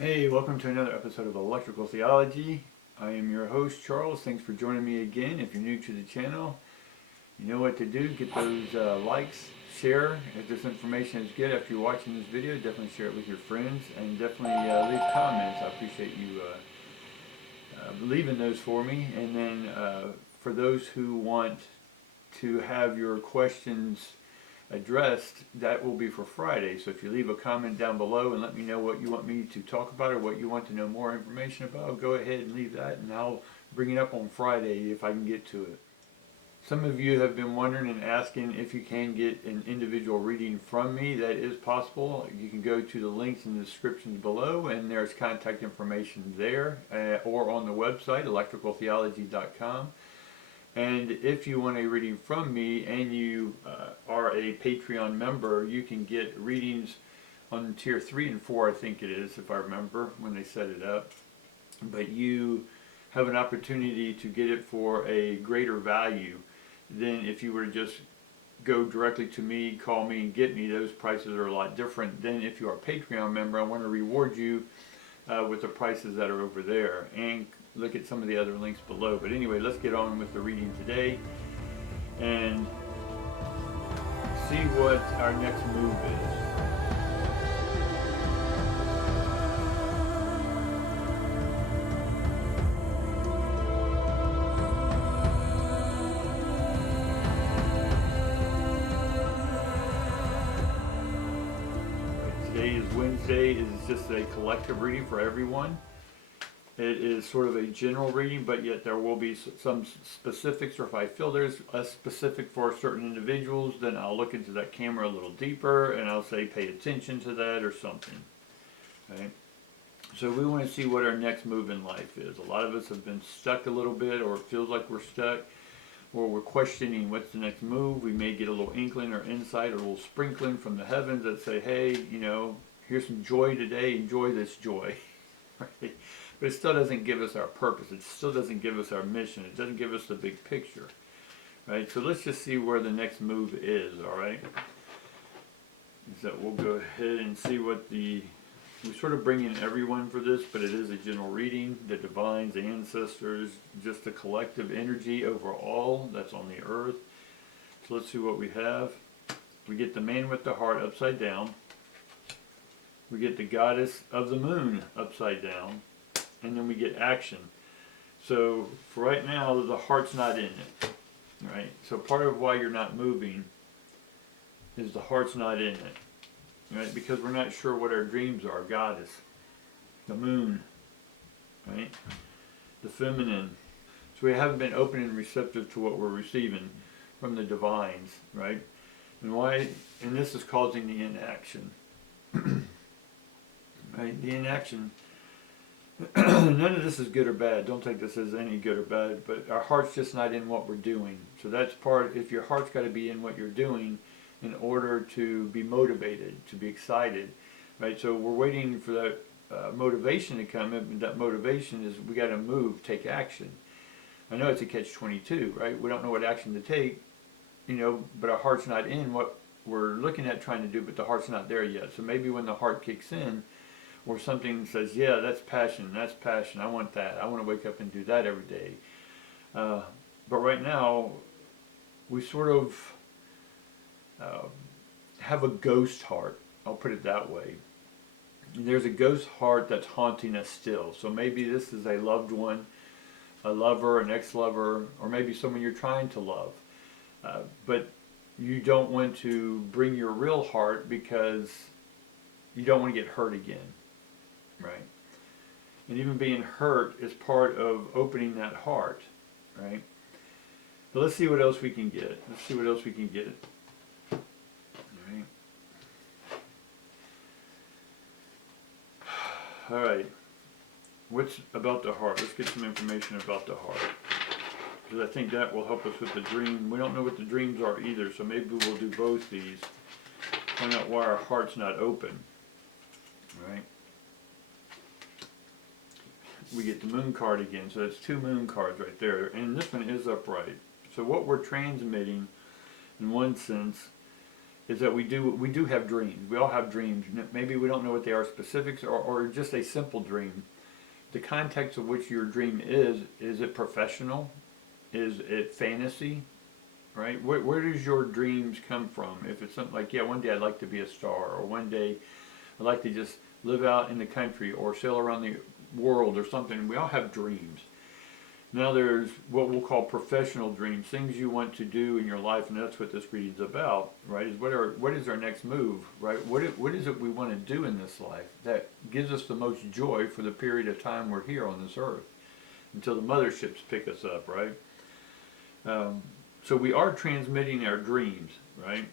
Hey, welcome to another episode of Electrical Theology. I am your host, Charles. Thanks for joining me again. If you're new to the channel, you know what to do. Get those likes, share. If this information is good after you're watching this video, definitely share it with your friends, and definitely leave comments. I appreciate you leaving those for me. And then for those who want to have your questions addressed, that will be for Friday. So if you leave a comment down below and let me know what you want me to talk about or what you want to know more information about, go ahead and leave that and I'll bring it up on Friday if I can get to it. Some of you have been wondering and asking if you can get an individual reading from me. That is possible. You can go to the links in the descriptions below and there's contact information there or on the website electricaltheology.com. And if you want a reading from me and you are a Patreon member, you can get readings on tier 3 and 4, I think it is, if I remember, when they set it up. But you have an opportunity to get it for a greater value than if you were to just go directly to me, call me, and get me. Those prices are a lot different than if you are a Patreon member. I want to reward you with the prices that are over there. And look at some of the other links below. But anyway, let's get on with the reading today and see what our next move is. Today is Wednesday. It is just a collective reading for everyone. It is sort of a general reading, but yet there will be some specifics, or if I feel there's a specific for certain individuals, then I'll look into that camera a little deeper and I'll say pay attention to that or something. Okay? So we want to see what our next move in life is. A lot of us have been stuck a little bit, or it feels like we're stuck, or we're questioning what's the next move. We may get a little inkling or insight or a little sprinkling from the heavens that say, hey, here's some joy today, enjoy this joy. Right? But it still doesn't give us our purpose. It still doesn't give us our mission. It doesn't give us the big picture. Right? So let's just see where the next move is, all right? So we'll go ahead and see what we sort of bring in everyone for this, but it is a general reading. The divines, the ancestors, just the collective energy overall that's on the earth. So let's see what we have. We get the man with the heart upside down. We get the goddess of the moon upside down. And then we get action. So for right now, the heart's not in it, right? So part of why you're not moving is the heart's not in it, right? Because we're not sure what our dreams are. Goddess, the moon, right? The feminine. So we haven't been open and receptive to what we're receiving from the divines, right? And why? And this is causing the inaction, right? The inaction. None of this is good or bad. Don't take this as any good or bad, but our heart's just not in what we're doing. So that's part, if your heart's got to be in what you're doing in order to be motivated, to be excited, right? So we're waiting for that motivation to come, and that motivation is we got to move, take action. I know it's a catch-22, right? We don't know what action to take, but our heart's not in what we're looking at trying to do, but the heart's not there yet. So maybe when the heart kicks in, or something says, yeah, that's passion, I want that, I want to wake up and do that every day. But right now, we sort of have a ghost heart, I'll put it that way. And there's a ghost heart that's haunting us still. So maybe this is a loved one, a lover, an ex-lover, or maybe someone you're trying to love. But you don't want to bring your real heart because you don't want to get hurt again. Right? And even being hurt is part of opening that heart, right? But let's see what else we can get. All right. All right. What's about the heart? Let's get some information about the heart. Because I think that will help us with the dream. We don't know what the dreams are either, so maybe we'll do both these. Find out why our heart's not open. Right? We get the moon card again, so that's 2 moon cards right there, and this one is upright. So what we're transmitting, in one sense, is that we do have dreams. We all have dreams. Maybe we don't know what they are specifics, or just a simple dream. The context of which your dream is it professional? Is it fantasy? Right? Where does your dreams come from? If it's something like, yeah, one day I'd like to be a star, or one day I'd like to just live out in the country or sail around the world or something. We all have dreams. Now there's what we'll call professional dreams, things you want to do in your life, and that's what this reading's about, right? Is what is our next move, right? What is it we want to do in this life that gives us the most joy for the period of time we're here on this earth, until the motherships pick us up, right? So we are transmitting our dreams, right?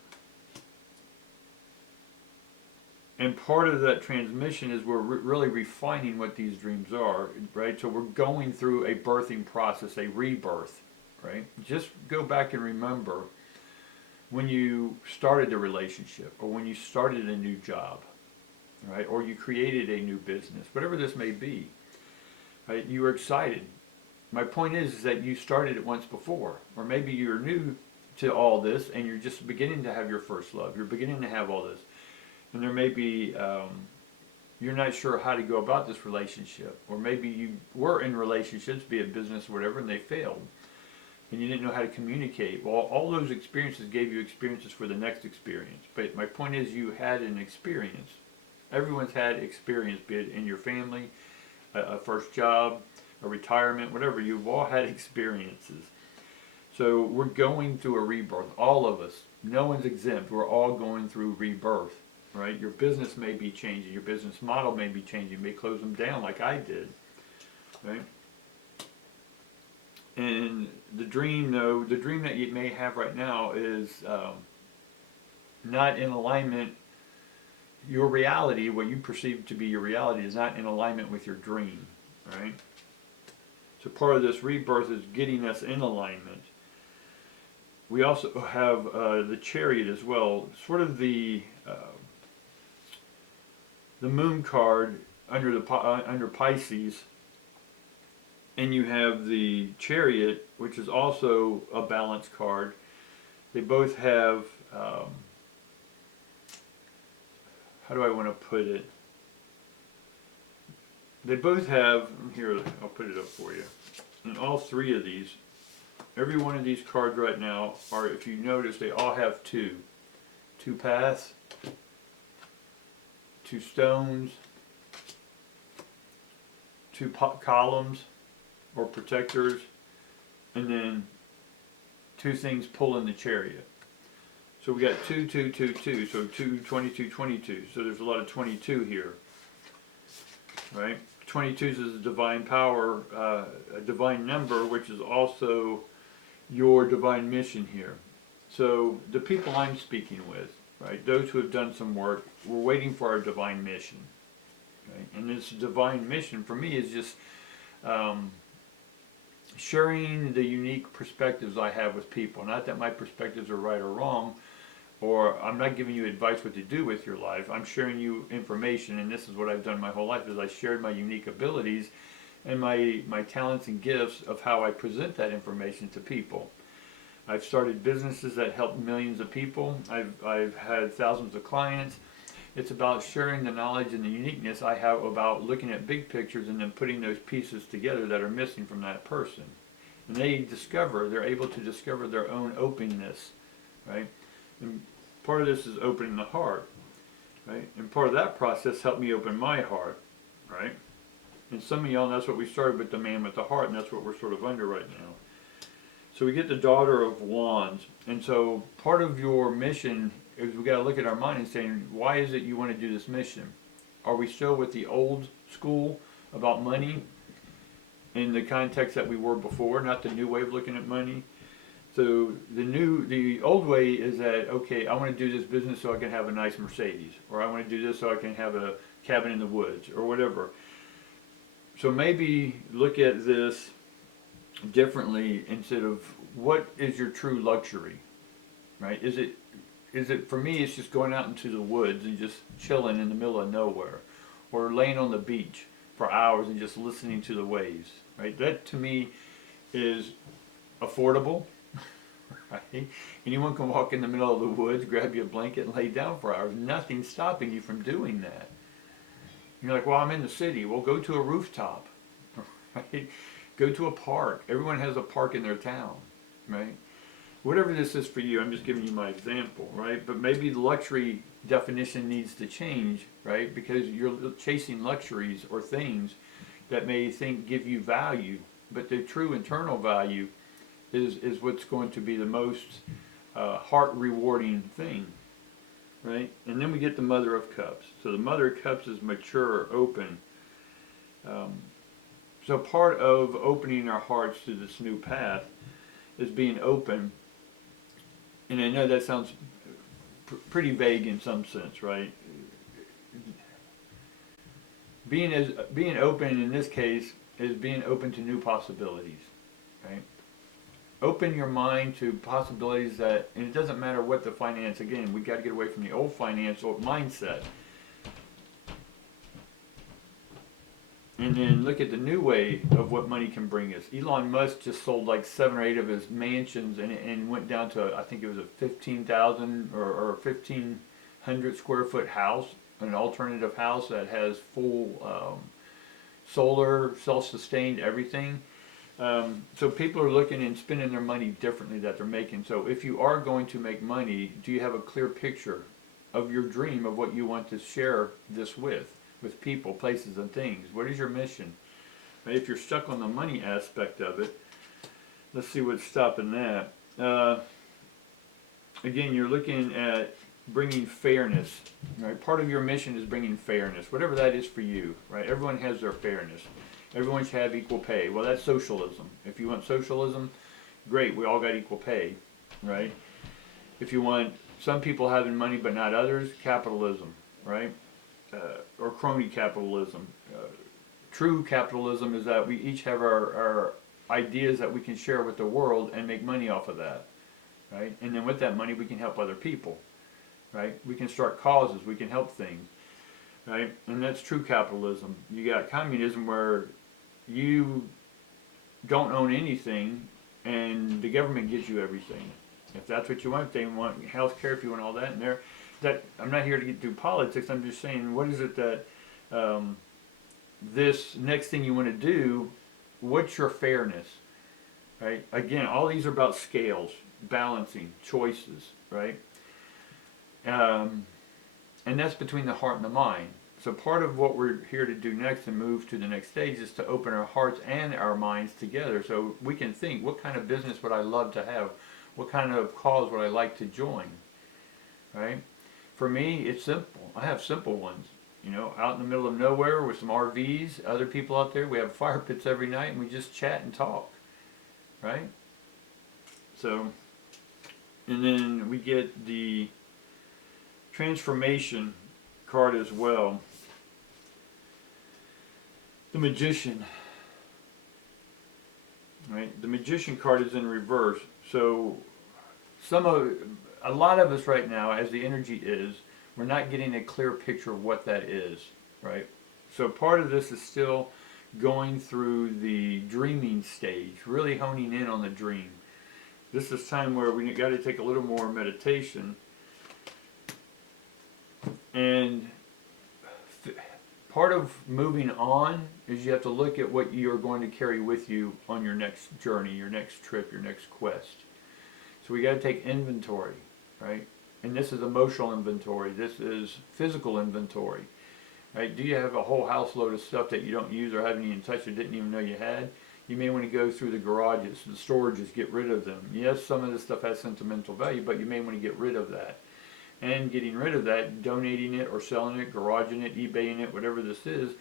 And part of that transmission is we're really refining what these dreams are, right? So we're going through a birthing process, a rebirth, right? Just go back and remember when you started a relationship, or when you started a new job, right? Or you created a new business, whatever this may be, right? You were excited. My point is that you started it once before, or maybe you're new to all this and you're just beginning to have your first love. You're beginning to have all this. And there may be, you're not sure how to go about this relationship. Or maybe you were in relationships, be it business or whatever, and they failed. And you didn't know how to communicate. Well, all those experiences gave you experiences for the next experience. But my point is, you had an experience. Everyone's had experience, be it in your family, a first job, a retirement, whatever. You've all had experiences. So we're going through a rebirth. All of us. No one's exempt. We're all going through rebirth. Right? Your business may be changing. Your business model may be changing. You may close them down like I did. Right? And the dream, though, the dream that you may have right now is not in alignment. Your reality, what you perceive to be your reality, is not in alignment with your dream. Right? So part of this rebirth is getting us in alignment. We also have the Chariot as well. Sort of the moon card under Pisces, and you have the Chariot, which is also a balance card. They both have, how do I want to put it? They both have, here, I'll put it up for you. And all three of these, every one of these cards right now are, if you notice, they all have two paths, two stones, two columns or protectors, and then two things pulling the Chariot. So we got 2, 2, 2, 2, so 2, 22, 22. So there's a lot of 22 here, right? 22 is a divine power, a divine number, which is also your divine mission here. So the people I'm speaking with, right, those who have done some work, we're waiting for our divine mission. Right? And this divine mission for me is just sharing the unique perspectives I have with people. Not that my perspectives are right or wrong, or I'm not giving you advice what to do with your life. I'm sharing you information, and this is what I've done my whole life, is I shared my unique abilities and my talents and gifts of how I present that information to people. I've started businesses that help millions of people. I've had thousands of clients. It's about sharing the knowledge and the uniqueness I have about looking at big pictures and then putting those pieces together that are missing from that person. And they're able to discover their own openness, right? And part of this is opening the heart, right? And part of that process helped me open my heart, right? And some of y'all, that's what we started with, the man with the heart, and that's what we're sort of under right now. So we get the Daughter of Wands. And so part of your mission is we got to look at our mind and saying, why is it you want to do this mission? Are we still with the old school about money in the context that we were before, not the new way of looking at money? So the old way is that, okay, I want to do this business so I can have a nice Mercedes, or I want to do this so I can have a cabin in the woods, or whatever. So maybe look at this differently instead of what is your true luxury, right? Is it for me, it's just going out into the woods and just chilling in the middle of nowhere, or laying on the beach for hours and just listening to the waves, right? That to me is affordable, right? Anyone can walk in the middle of the woods, grab you a blanket, and lay down for hours. Nothing's stopping you from doing that. You're like, well, I'm in the city. Well, go to a rooftop, right? Go to a park. Everyone has a park in their town, right? Whatever this is for you, I'm just giving you my example, right? But maybe the luxury definition needs to change, right? Because you're chasing luxuries or things that may give you value, but the true internal value is what's going to be the most heart rewarding thing, right? And then we get the Mother of Cups. So the Mother of Cups is mature, open. So part of opening our hearts to this new path is being open. And I know that sounds pretty vague in some sense, right? Being open in this case is being open to new possibilities, right? Open your mind to possibilities that, and it doesn't matter what the finance, again, we got to get away from the old financial mindset. And then look at the new way of what money can bring us. Elon Musk just sold like 7 or 8 of his mansions and went down to, I think it was a 15,000 or 1,500 square foot house, an alternative house that has full solar, self-sustained, everything. So people are looking and spending their money differently that they're making. So if you are going to make money, do you have a clear picture of your dream of what you want to share this with people, places, and things? What is your mission? Right? If you're stuck on the money aspect of it, let's see what's stopping that. Again, you're looking at bringing fairness. Right? Part of your mission is bringing fairness, whatever that is for you. Right? Everyone has their fairness. Everyone should have equal pay. Well, that's socialism. If you want socialism, great, we all got equal pay, right? If you want some people having money but not others, capitalism, right? Or crony capitalism. True capitalism is that we each have our ideas that we can share with the world and make money off of that, right? And then with that money, we can help other people, right? We can start causes, we can help things, right? And that's true capitalism. You got communism where you don't own anything and the government gives you everything. If that's what you want, if they want health care, if you want all that, and that I'm not here to get through politics. I'm just saying, what is it that this next thing you want to do? What's your fairness, right? Again, all these are about scales, balancing, choices, right? And that's between the heart and the mind. So part of what we're here to do next and move to the next stage is to open our hearts and our minds together so we can think, what kind of business would I love to have? What kind of cause would I like to join? Right? For me, it's simple. I have simple ones. You know, out in the middle of nowhere with some RVs, other people out there, we have fire pits every night and we just chat and talk. Right? So, and then we get the transformation card as well. The Magician, right? The Magician card is in reverse. So a lot of us right now, as the energy is, we're not getting a clear picture of what that is, right? So part of this is still going through the dreaming stage, really honing in on the dream. This is time where we got to take a little more meditation. And part of moving on is you have to look at what you're going to carry with you on your next journey, your next trip, your next quest. So we got to take inventory, right? And this is emotional inventory. This is physical inventory, right? Do you have a whole house load of stuff that you don't use or haven't even touched or didn't even know you had? You may want to go through the garages, the storages, get rid of them. Yes, some of this stuff has sentimental value, but you may want to get rid of that. And getting rid of that, donating it or selling it, garaging it, eBaying it, whatever this is,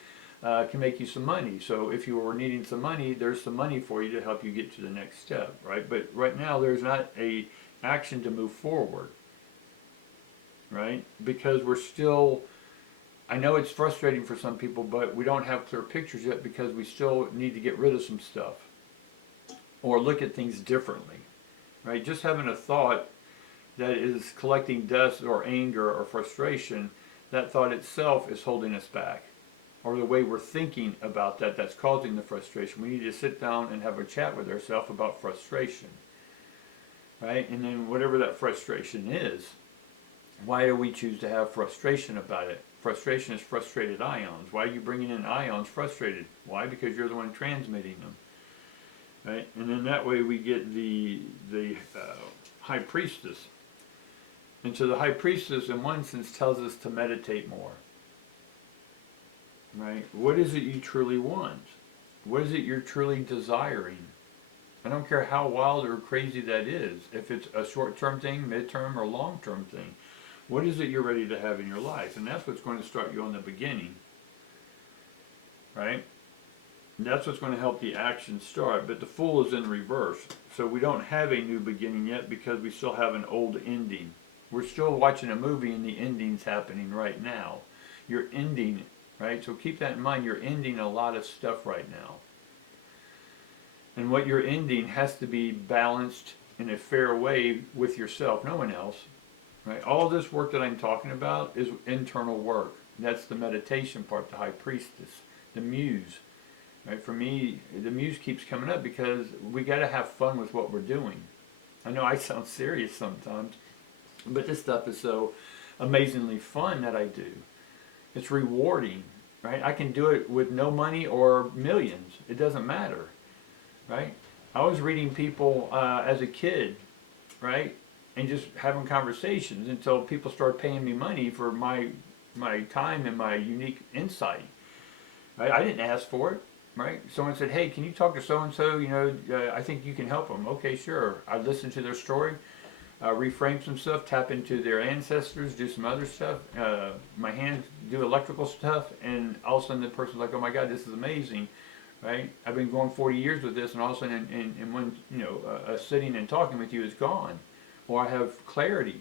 can make you some money. So if you were needing some money, there's some money for you to help you get to the next step, right? But right now there's not a action to move forward, right? Because we're still, I know it's frustrating for some people, but we don't have clear pictures yet because we still need to get rid of some stuff or look at things differently, right? Just having a thought that is collecting dust or anger or frustration, that thought itself is holding us back. Or the way we're thinking about that, that's causing the frustration. We need to sit down and have a chat with ourselves about frustration. right? And then whatever that frustration is, why do we choose to have frustration about it? Frustration is frustrated ions. Why are you bringing in ions frustrated? Why? Because you're the one transmitting them, right? And then that way we get the high priestess. And so the high priestess, in one sense, tells us to meditate more, right? What is it you truly want? What is it you're truly desiring? I don't care how wild or crazy that is. If it's a short-term thing, mid-term, or long-term thing. What is it you're ready to have in your life? And that's what's going to start you on the beginning, right? And that's what's going to help the action start. But the Fool is in reverse. So we don't have a new beginning yet because we still have an old ending. We're still watching a movie and the ending's happening right now. You're ending, right? So keep that in mind. You're ending a lot of stuff right now. And what you're ending has to be balanced in a fair way with yourself, no one else. Right? All this work that I'm talking about is internal work. That's the meditation part, the high priestess, the muse. Right? For me, the muse keeps coming up because we got to have fun with what we're doing. I know I sound serious sometimes, but this stuff is so amazingly fun that I do. It's rewarding, right? I can do it with no money or millions. It doesn't matter, right? I was reading people as a kid, right? And just having conversations until people started paying me money for my time and my unique insight. Right? I didn't ask for it. Right? Someone said, "Hey, can you talk to so and so? You know, I think you can help them." Okay, sure. I listened to their story, reframe some stuff, tap into their ancestors, do some other stuff. My hands do electrical stuff, and all of a sudden the person's like, "Oh my God, this is amazing." Right? I've been going 40 years with this, and all of a sudden, in one, sitting and talking with you is gone. Or I have clarity.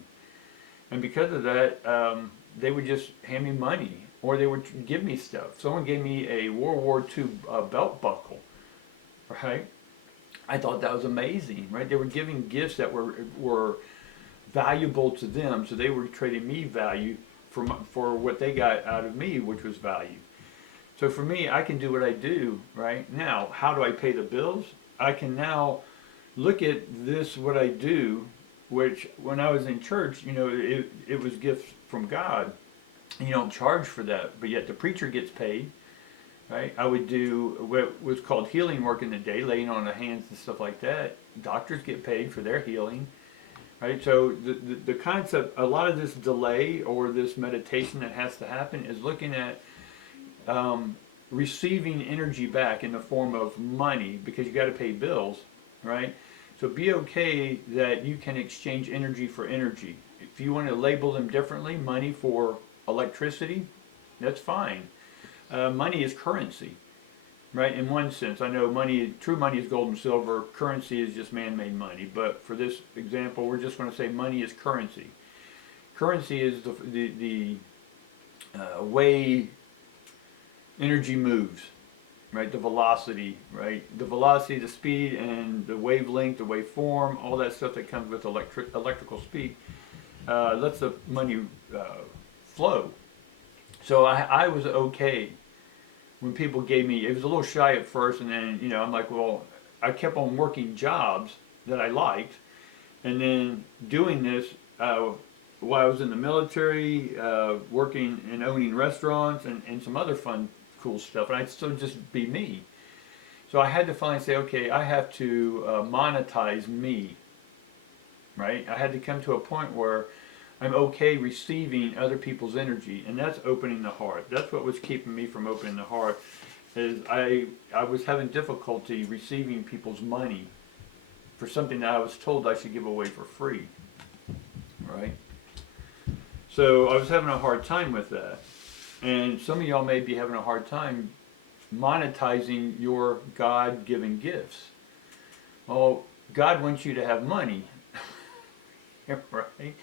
And because of that, they would just hand me money, or they would give me stuff. Someone gave me a World War II belt buckle, right? I thought that was amazing, right? They were giving gifts that were valuable to them, so they were trading me value for what they got out of me, which was value. So for me, I can do what I do, right? Now, how do I pay the bills? I can now look at this, what I do, which when I was in church, it was gifts from God. You don't charge for that, but yet the preacher gets paid, right? I would do what was called healing work in the day, laying on the hands and stuff like that. Doctors get paid for their healing, right? So the concept, a lot of this delay or this meditation that has to happen is looking at receiving energy back in the form of money, because you got to pay bills, right? So be okay that you can exchange energy for energy. If you want to label them differently, money for electricity, that's fine. Money is currency, right? In one sense, I know true money is gold and silver. Currency is just man-made money. But for this example, we're just going to say money is currency. Currency is the way energy moves. Right, the velocity, right? The velocity, the speed, and the wavelength, the waveform, all that stuff that comes with electrical speed lets the money flow. So I was okay when people gave me, it was a little shy at first, and then, I'm like, well, I kept on working jobs that I liked, and then doing this while I was in the military, working and owning restaurants and some other fun cool stuff, and I'd still just be me. So I had to finally say, okay, I have to monetize me, right? I had to come to a point where I'm okay receiving other people's energy, and that's opening the heart. That's what was keeping me from opening the heart, is I was having difficulty receiving people's money for something that I was told I should give away for free, right? So I was having a hard time with that. And some of y'all may be having a hard time monetizing your God-given gifts. Well, God wants you to have money, right?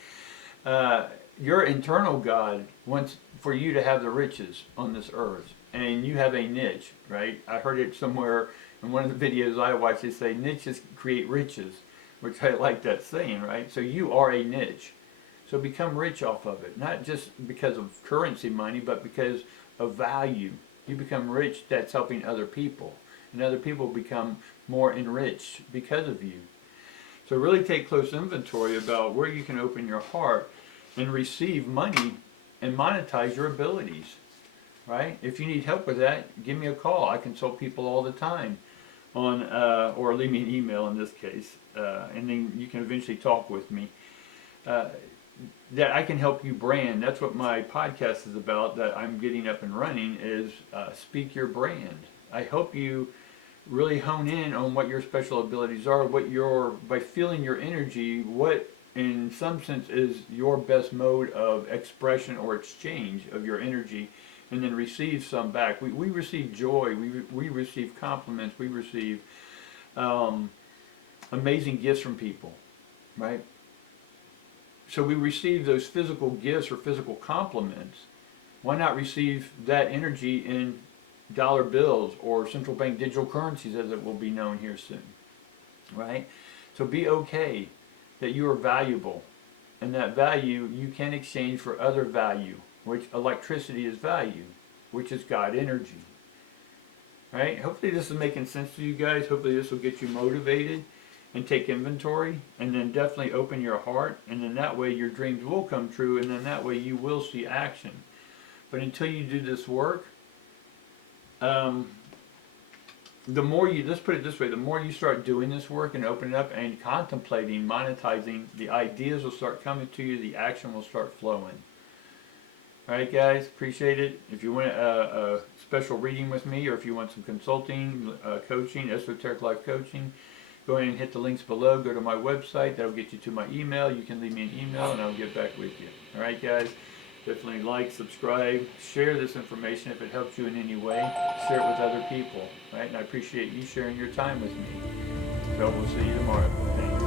Your internal God wants for you to have the riches on this earth, and you have a niche, right? I heard it somewhere in one of the videos I watched. They say niches create riches, which I like that saying, right? So you are a niche. So become rich off of it, not just because of currency money, but because of value. You become rich, that's helping other people, and other people become more enriched because of you. So really take close inventory about where you can open your heart and receive money and monetize your abilities, right? If you need help with that, give me a call. I consult people all the time on, or leave me an email in this case, and then you can eventually talk with me. That I can help you brand. That's what my podcast is about, that I'm getting up and running, is speak your brand. I help you really hone in on what your special abilities are, by feeling your energy, what in some sense is your best mode of expression or exchange of your energy, and then receive some back. We receive joy, we receive compliments, we receive amazing gifts from people, right? So we receive those physical gifts or physical compliments. Why not receive that energy in dollar bills or central bank digital currencies, as it will be known here soon, right? So be okay that you are valuable, and that value you can exchange for other value, which electricity is value, which is God energy, right? Hopefully this is making sense to you guys. Hopefully this will get you motivated and take inventory, and then definitely open your heart, and then that way your dreams will come true, and then that way you will see action. But until you do this work, the more you, let's put it this way, the more you start doing this work and opening up and contemplating, monetizing, the ideas will start coming to you, the action will start flowing. Alright guys, appreciate it. If you want a special reading with me, or if you want some consulting, coaching, esoteric life coaching, go ahead and hit the links below. Go to my website. That'll get you to my email. You can leave me an email and I'll get back with you. Alright guys, definitely like, subscribe, share this information if it helps you in any way. Share it with other people. Right? And I appreciate you sharing your time with me. So we'll see you tomorrow. Thanks.